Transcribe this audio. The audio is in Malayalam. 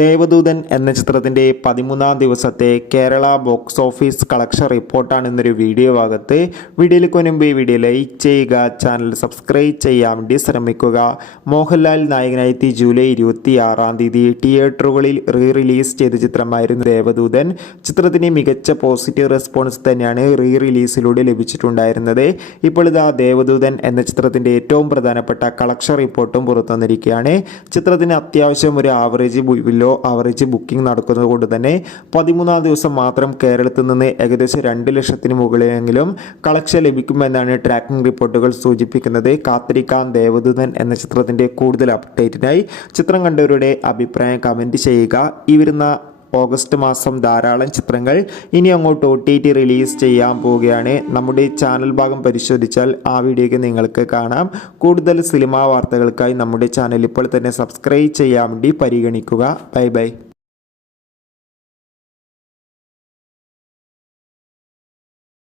ദേവദൂതൻ എന്ന ചിത്രത്തിൻ്റെ 13-ാം ദിവസത്തെ കേരള ബോക്സ് ഓഫീസ് കളക്ഷൻ റിപ്പോർട്ടാണ് ഇന്നൊരു വീഡിയോ ഭാഗത്ത്. വീഡിയോയിലേക്ക് മുൻപ് വീഡിയോ ലൈക്ക് ചെയ്യുക, ചാനൽ സബ്സ്ക്രൈബ് ചെയ്യാൻ വേണ്ടി ശ്രമിക്കുക. മോഹൻലാൽ നായകനായി ജൂലൈ 26-ാം തീയതി തിയേറ്ററുകളിൽ റിലീസ് ചെയ്ത ചിത്രമായിരുന്നു ദേവദൂതൻ. ചിത്രത്തിന് മികച്ച പോസിറ്റീവ് റെസ്പോൺസ് തന്നെയാണ് റിലീസിലൂടെ ലഭിച്ചിട്ടുണ്ടായിരുന്നത്. ഇപ്പോൾ ഇതാ ദേവദൂതൻ എന്ന ചിത്രത്തിൻ്റെ ഏറ്റവും പ്രധാനപ്പെട്ട കളക്ഷൻ റിപ്പോർട്ടും പുറത്തു വന്നിരിക്കുകയാണ്. ചിത്രത്തിന് അത്യാവശ്യം ഒരു ആവറേജ് ബുക്കിംഗ് നടക്കുന്നത് കൊണ്ട് തന്നെ 13-ാം ദിവസം മാത്രം കേരളത്തിൽ നിന്ന് ഏകദേശം 2 ലക്ഷത്തിന് മുകളിലെങ്കിലും കളക്ഷൻ ലഭിക്കുമെന്നാണ് ട്രാക്കിംഗ് റിപ്പോർട്ടുകൾ സൂചിപ്പിക്കുന്നത്. കാത്തിരിക്കാം ദേവദൂതൻ എന്ന ചിത്രത്തിൻ്റെ കൂടുതൽ അപ്ഡേറ്റിനായി. ചിത്രം കണ്ടവരുടെ അഭിപ്രായം കമൻറ്റ് ചെയ്യുക. ഈ വരുന്ന ഓഗസ്റ്റ് മാസം ധാരാളം ചിത്രങ്ങൾ ഇനി അങ്ങോട്ട് OTT റിലീസ് ചെയ്യാൻ പോവുകയാണ്. നമ്മുടെ ചാനൽ ഭാഗം പരിശോധിച്ചാൽ ആ വീഡിയോയ്ക്ക് നിങ്ങൾക്ക് കാണാം. കൂടുതൽ സിനിമാ വാർത്തകൾക്കായി നമ്മുടെ ചാനൽ ഇപ്പോൾ തന്നെ സബ്സ്ക്രൈബ് ചെയ്യാൻ വേണ്ടി പരിഗണിക്കുക. Bye bye.